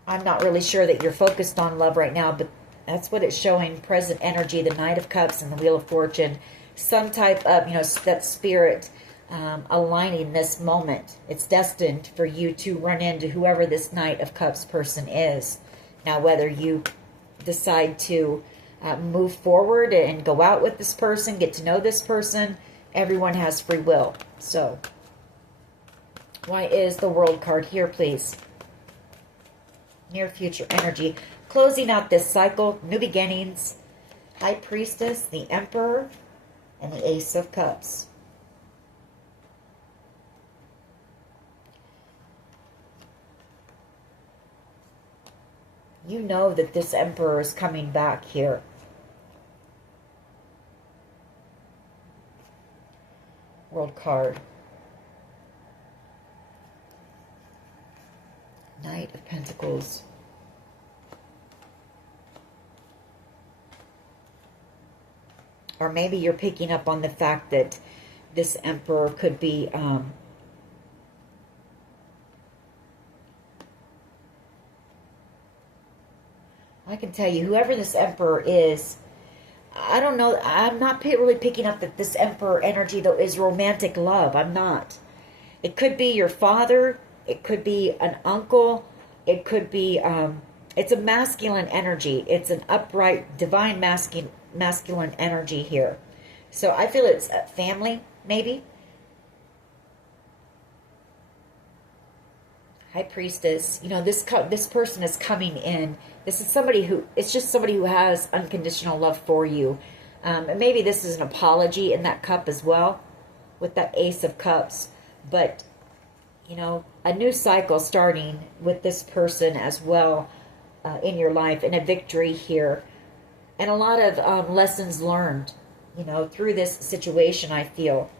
I'm not really sure that you're focused on love right now, but that's what it's showing. Present energy, the Knight of Cups and the Wheel of Fortune. Some type of, you know, that spirit aligning this moment. It's destined for you to run into whoever this Knight of Cups person is. Now, whether you decide to move forward and go out with this person, get to know this person, everyone has free will. So, why is the World card here, please? Near future energy. Closing out this cycle, new beginnings. High Priestess, the Emperor, and the Ace of Cups. You know that this Emperor is coming back here. World card. Knight of Pentacles. Or maybe you're picking up on the fact that this Emperor could be I can tell you, whoever this Emperor is, I don't know, I'm not really picking up that this Emperor energy, though, is romantic love. I'm not. It could be your father. It could be an uncle. It could be, it's a masculine energy. It's an upright, divine masculine energy here. So I feel it's a family, maybe. High Priestess. You know, this person is coming in. This is somebody who, it's just somebody who has unconditional love for you. And maybe this is an apology in that cup as well, with that Ace of Cups. But, you know, a new cycle starting with this person as well in your life, and a victory here. And a lot of lessons learned, you know, through this situation, I feel.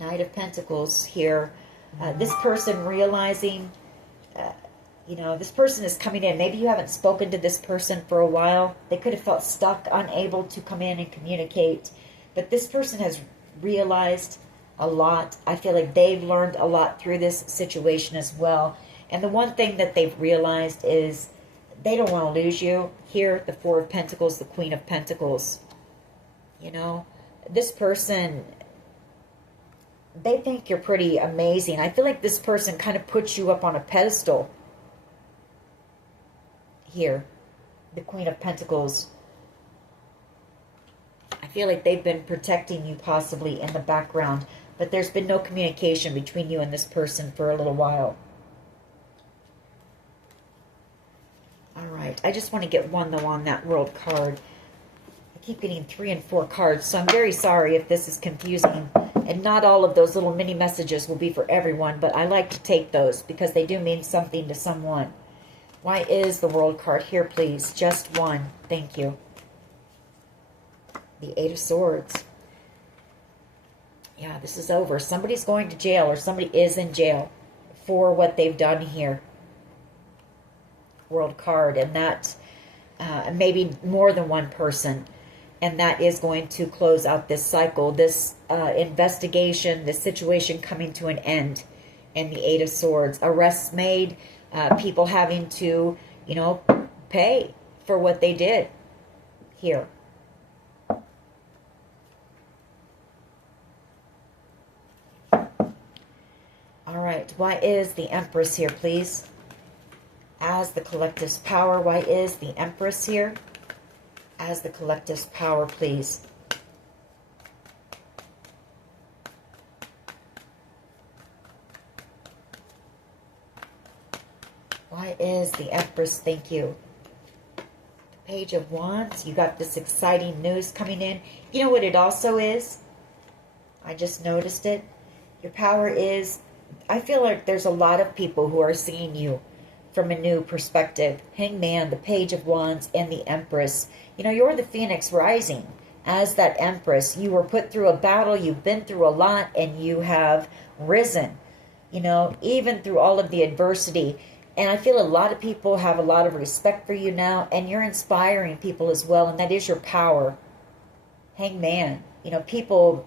Knight of Pentacles here. This person realizing, you know, this person is coming in. Maybe you haven't spoken to this person for a while. They could have felt stuck, unable to come in and communicate. But this person has realized a lot. I feel like they've learned a lot through this situation as well. And the one thing that they've realized is they don't want to lose you. Here, the Four of Pentacles, the Queen of Pentacles. You know, this person, they think you're pretty amazing. I feel like this person kind of puts you up on a pedestal. Here, the Queen of Pentacles. I feel like they've been protecting you possibly in the background, but there's been no communication between you and this person for a little while. All right, I just want to get one, though, on that World card. I keep getting 3 and 4 cards, so I'm very sorry if this is confusing. And not all of those little mini messages will be for everyone, but I like to take those because they do mean something to someone. Why is the World card here, please? Just one. Thank you. The Eight of Swords. Yeah, this is over. Somebody's going to jail, or somebody is in jail for what they've done here. World card, and that maybe more than one person, and that is going to close out this cycle, this investigation, this situation coming to an end. And the Eight of Swords, arrests made, people having to, you know, pay for what they did here. All right, why is the Empress here, please? As the collective's power, why is the Empress here? As the collective's power, please. is the Empress? Thank you. The Page of Wands. You got this exciting news coming in. You know what it also is? I just noticed it. Your power is, I feel like there's a lot of people who are seeing you from a new perspective. Hangman, the Page of Wands, and the Empress. You know, you're the Phoenix rising. As that Empress, you were put through a battle, you've been through a lot, and you have risen, you know, even through all of the adversity. And I feel a lot of people have a lot of respect for you now, and you're inspiring people as well, and that is your power. Hangman, you know, people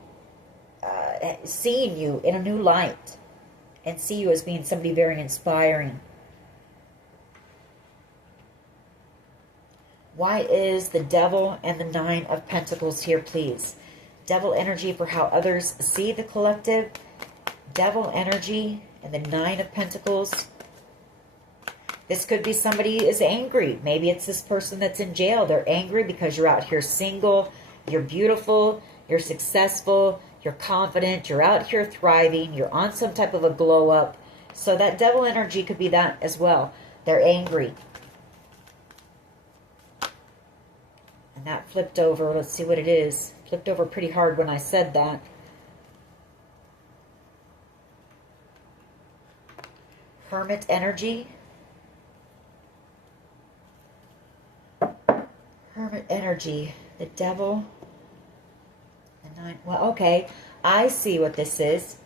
seeing you in a new light and see you as being somebody very inspiring. Why is the Devil and the Nine of Pentacles here, please? Devil energy for how others see the collective. Devil energy and the Nine of Pentacles. This could be somebody is angry. Maybe it's this person that's in jail. They're angry because you're out here single. You're beautiful. You're successful. You're confident. You're out here thriving. You're on some type of a glow up. So that devil energy could be that as well. They're angry. And that flipped over. Let's see what it is. Flipped over pretty hard when I said that. Hermit energy. Hermit energy. The Devil. The Nine. Well, okay. I see what this is.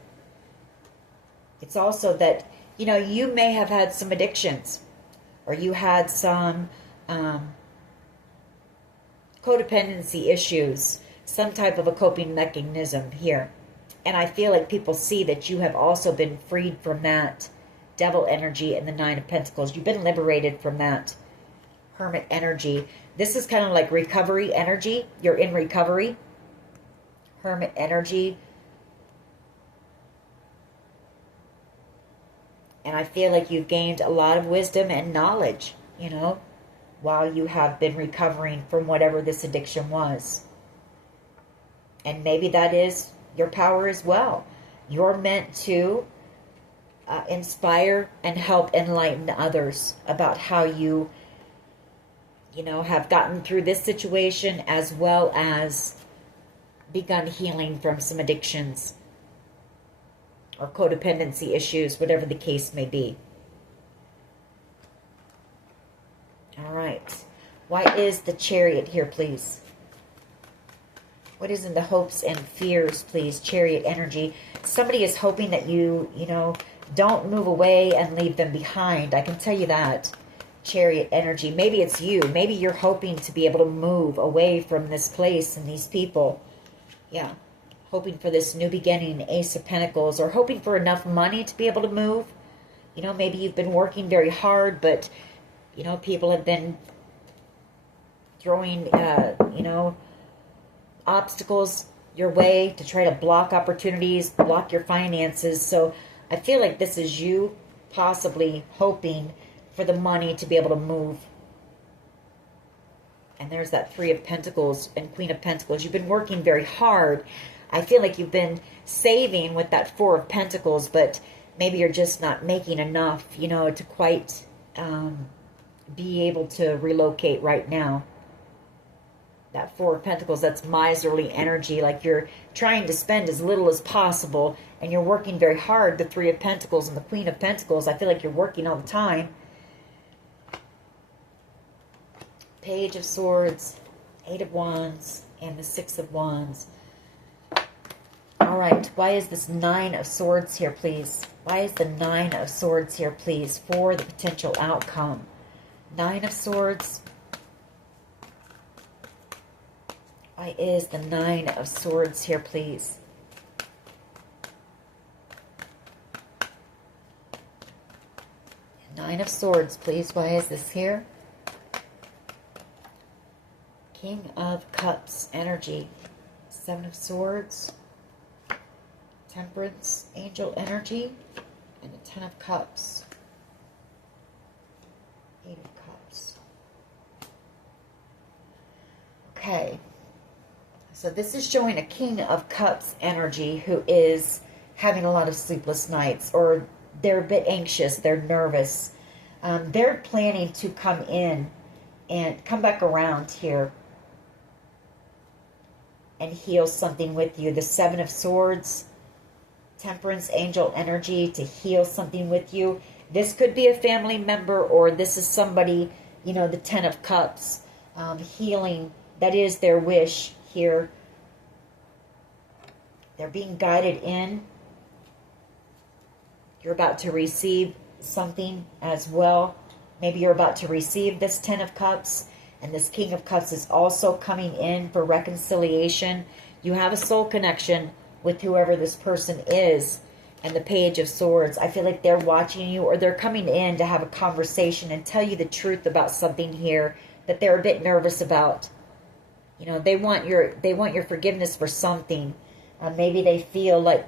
It's also that, you know, you may have had some addictions. Or you had some codependency issues, some type of a coping mechanism here. And I feel like people see that you have also been freed from that devil energy and the Nine of Pentacles. You've been liberated from that hermit energy. This is kind of like recovery energy. You're in recovery. Hermit energy. And I feel like you've gained a lot of wisdom and knowledge, you know, while you have been recovering from whatever this addiction was. And maybe that is your power as well. You're meant to inspire and help enlighten others about how you know, have gotten through this situation, as well as begun healing from some addictions or codependency issues, whatever the case may be. All right. Why is the Chariot here, please? What is in the hopes and fears, please? Chariot energy. Somebody is hoping that you know, don't move away and leave them behind. I can tell you that. Chariot energy. Maybe it's you. Maybe you're hoping to be able to move away from this place and these people. Yeah. Hoping for this new beginning, Ace of Pentacles, or hoping for enough money to be able to move. You know, maybe you've been working very hard, but you know, people have been throwing, you know, obstacles your way to try to block opportunities, block your finances. So I feel like this is you possibly hoping for the money to be able to move. And there's that Three of Pentacles and Queen of Pentacles. You've been working very hard. I feel like you've been saving with that Four of Pentacles, but maybe you're just not making enough, you know, to quite be able to relocate right now. That Four of Pentacles, that's miserly energy, like you're trying to spend as little as possible, and you're working very hard. The Three of Pentacles and the Queen of Pentacles, I feel like you're working all the time. Page of Swords, Eight of Wands, and the Six of Wands. All right, why is this Nine of Swords here, please? Why is the Nine of Swords here, please, for the potential outcome? Nine of Swords. Why is the Nine of Swords here, please? Nine of Swords, please. Why is this here? King of Cups energy. Seven of Swords. Temperance, Angel energy. And the Ten of Cups. Eight of Cups. Okay. So this is showing a King of Cups energy who is having a lot of sleepless nights, or they're a bit anxious, they're nervous. They're planning to come in and come back around here and heal something with you. The Seven of Swords, Temperance, angel energy to heal something with you. This could be a family member, or this is somebody, you know, the Ten of Cups, healing. That is their wish here. They're being guided in. You're about to receive something as well. Maybe you're about to receive this Ten of Cups, and this King of Cups is also coming in for reconciliation. You have a soul connection with whoever this person is. And the Page of Swords, I feel like they're watching you, or they're coming in to have a conversation and tell you the truth about something here that they're a bit nervous about. You know, they want your forgiveness for something. Maybe they feel like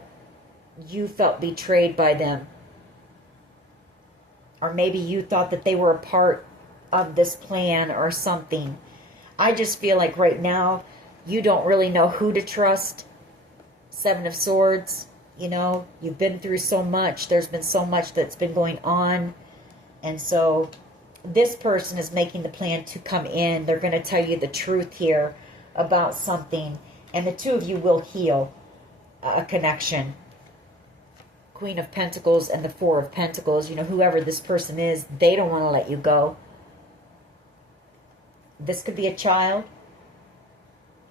you felt betrayed by them. Or maybe you thought that they were a part of this plan or something. I just feel like right now you don't really know who to trust. Seven of Swords, you know, you've been through so much. There's been so much that's been going on. And so this person is making the plan to come in. They're going to tell you the truth here about something. And the two of you will heal a connection. Queen of Pentacles and the Four of Pentacles. You know, whoever this person is, they don't want to let you go. This could be a child.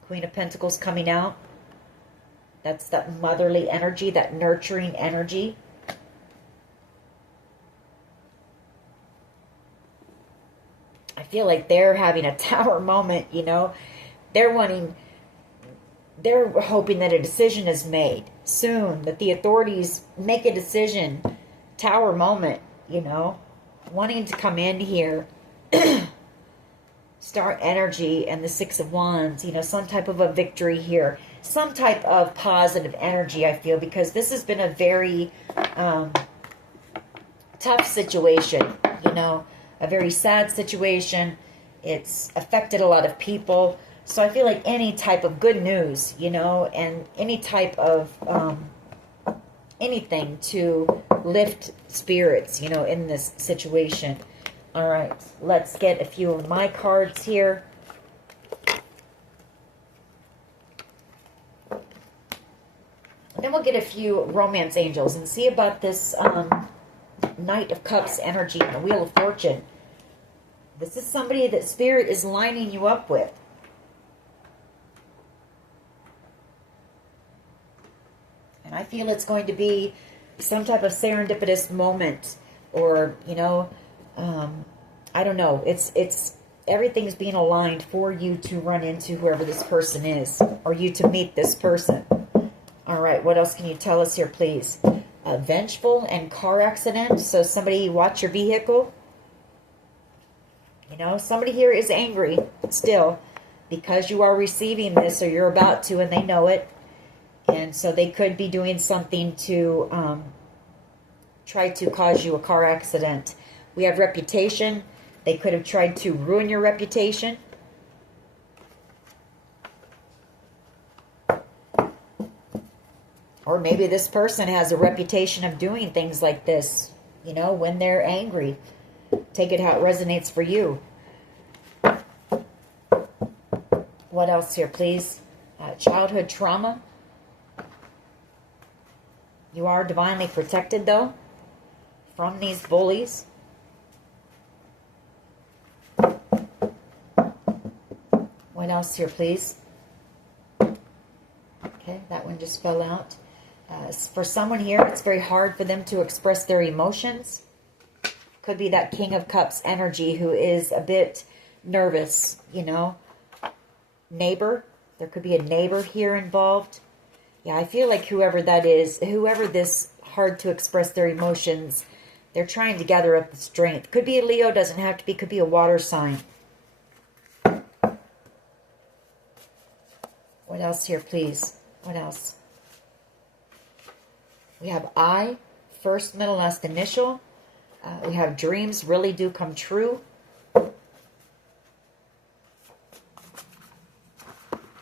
Queen of Pentacles coming out. That's that motherly energy, that nurturing energy. I feel like they're having a tower moment, you know. They're hoping that a decision is made soon, that the authorities make a decision. Tower moment, you know. Wanting to come in here. Star energy and the Six of Wands, you know, some type of a victory here. Some type of positive energy, I feel, because this has been a very tough situation, you know, a very sad situation. It's affected a lot of people. So I feel like any type of good news, you know, and any type of anything to lift spirits, you know, in this situation. All right, let's get a few of my cards here. And then we'll get a few romance angels and see about this Knight of Cups energy and the Wheel of Fortune. This is somebody that Spirit is lining you up with. And I feel it's going to be some type of serendipitous moment, or, you know, I don't know. It's everything's being aligned for you to run into whoever this person is, or you to meet this person. All right, what else can you tell us here, please? Vengeful and car accident. So somebody watch your vehicle. You know, somebody here is angry still because you are receiving this, or you're about to, and they know it. And so they could be doing something to try to cause you a car accident. We have reputation. They could have tried to ruin your reputation. Or maybe this person has a reputation of doing things like this, you know, when they're angry. Take it how it resonates for you. What else here, please? Childhood trauma. You are divinely protected, though, from these bullies. What else here, please? Okay, that one just fell out. For someone here, it's very hard for them to express their emotions. Could be that King of Cups energy who is a bit nervous, you know. Neighbor. There could be a neighbor here involved. Yeah, I feel like whoever that is, whoever this hard to express their emotions, they're trying to gather up the strength. Could be a Leo, doesn't have to be, could be a water sign. What else here, please? What else? We have I, first, middle, last initial. We have dreams really do come true.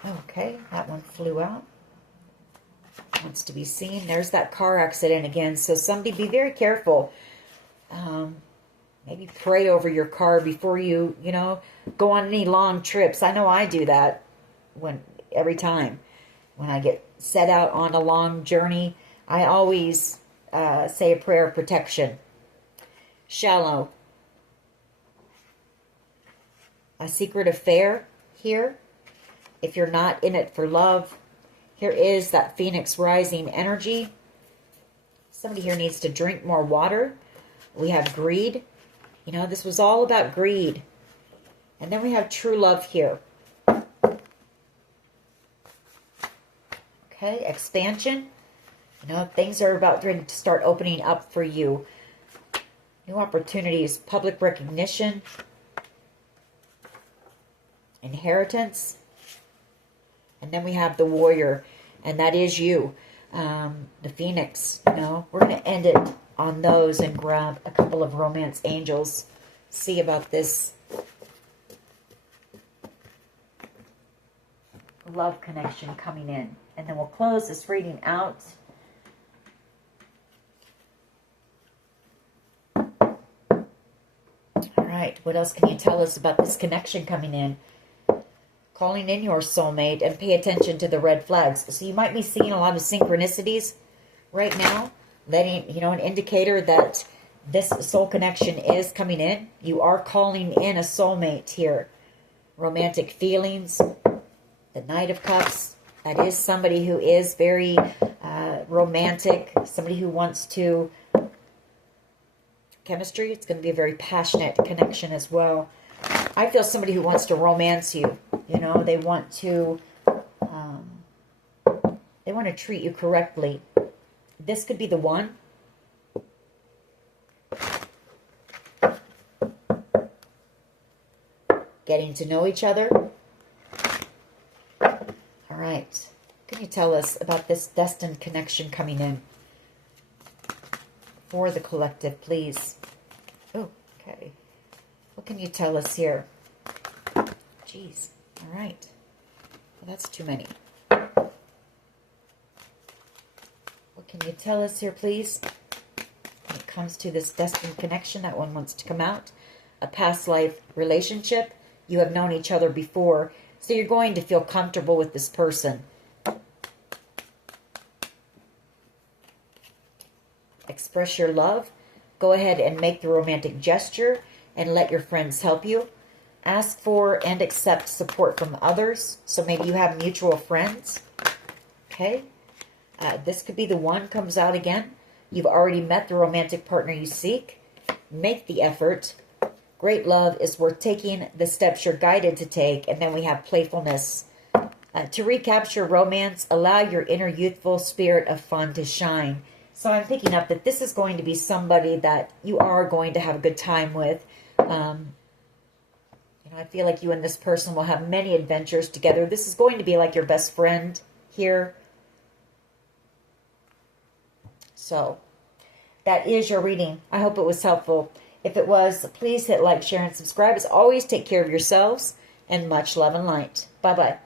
Okay, that one flew out. Wants to be seen. There's that car accident again. So somebody be very careful. Maybe pray over your car before you, go on any long trips. I know I do that every time when I get set out on a long journey. I always say a prayer of protection. Shallow. A secret affair here. If you're not in it for love, here is that Phoenix rising energy. Somebody here needs to drink more water. We have greed. This was all about greed. And then we have true love here. Okay, expansion. Things are about to start opening up for you. New opportunities, public recognition, inheritance. And then we have the warrior, and that is you, the Phoenix. We're going to end it on those and grab a couple of romance angels. See about this love connection coming in. And then we'll close this reading out. All right, what else can you tell us about this connection coming in? Calling in your soulmate, and pay attention to the red flags. So you might be seeing a lot of synchronicities right now, letting, an indicator that this soul connection is coming in. You are calling in a soulmate here. Romantic feelings, the Knight of Cups. That is somebody who is very romantic, somebody who wants to... Chemistry, it's going to be a very passionate connection as well. I feel somebody who wants to romance you. They want to treat you correctly. This could be the one. Getting to know each other. All right. Can you tell us about this destined connection coming in? For the collective, please. Oh, okay. What can you tell us here? Jeez. All right. Well, that's too many. What can you tell us here, please? When it comes to this destined connection, that one wants to come out. A past life relationship. You have known each other before, so you're going to feel comfortable with this person. Express your love. Go ahead and make the romantic gesture and let your friends help you. Ask for and accept support from others. So maybe you have mutual friends. Okay. This could be the one comes out again. You've already met the romantic partner you seek. Make the effort. Great love is worth taking the steps you're guided to take. And then we have playfulness. To recapture romance, allow your inner youthful spirit of fun to shine. So I'm picking up that this is going to be somebody that you are going to have a good time with. I feel like you and this person will have many adventures together. This is going to be like your best friend here. So that is your reading. I hope it was helpful. If it was, please hit like, share, and subscribe. As always, take care of yourselves, and much love and light. Bye-bye.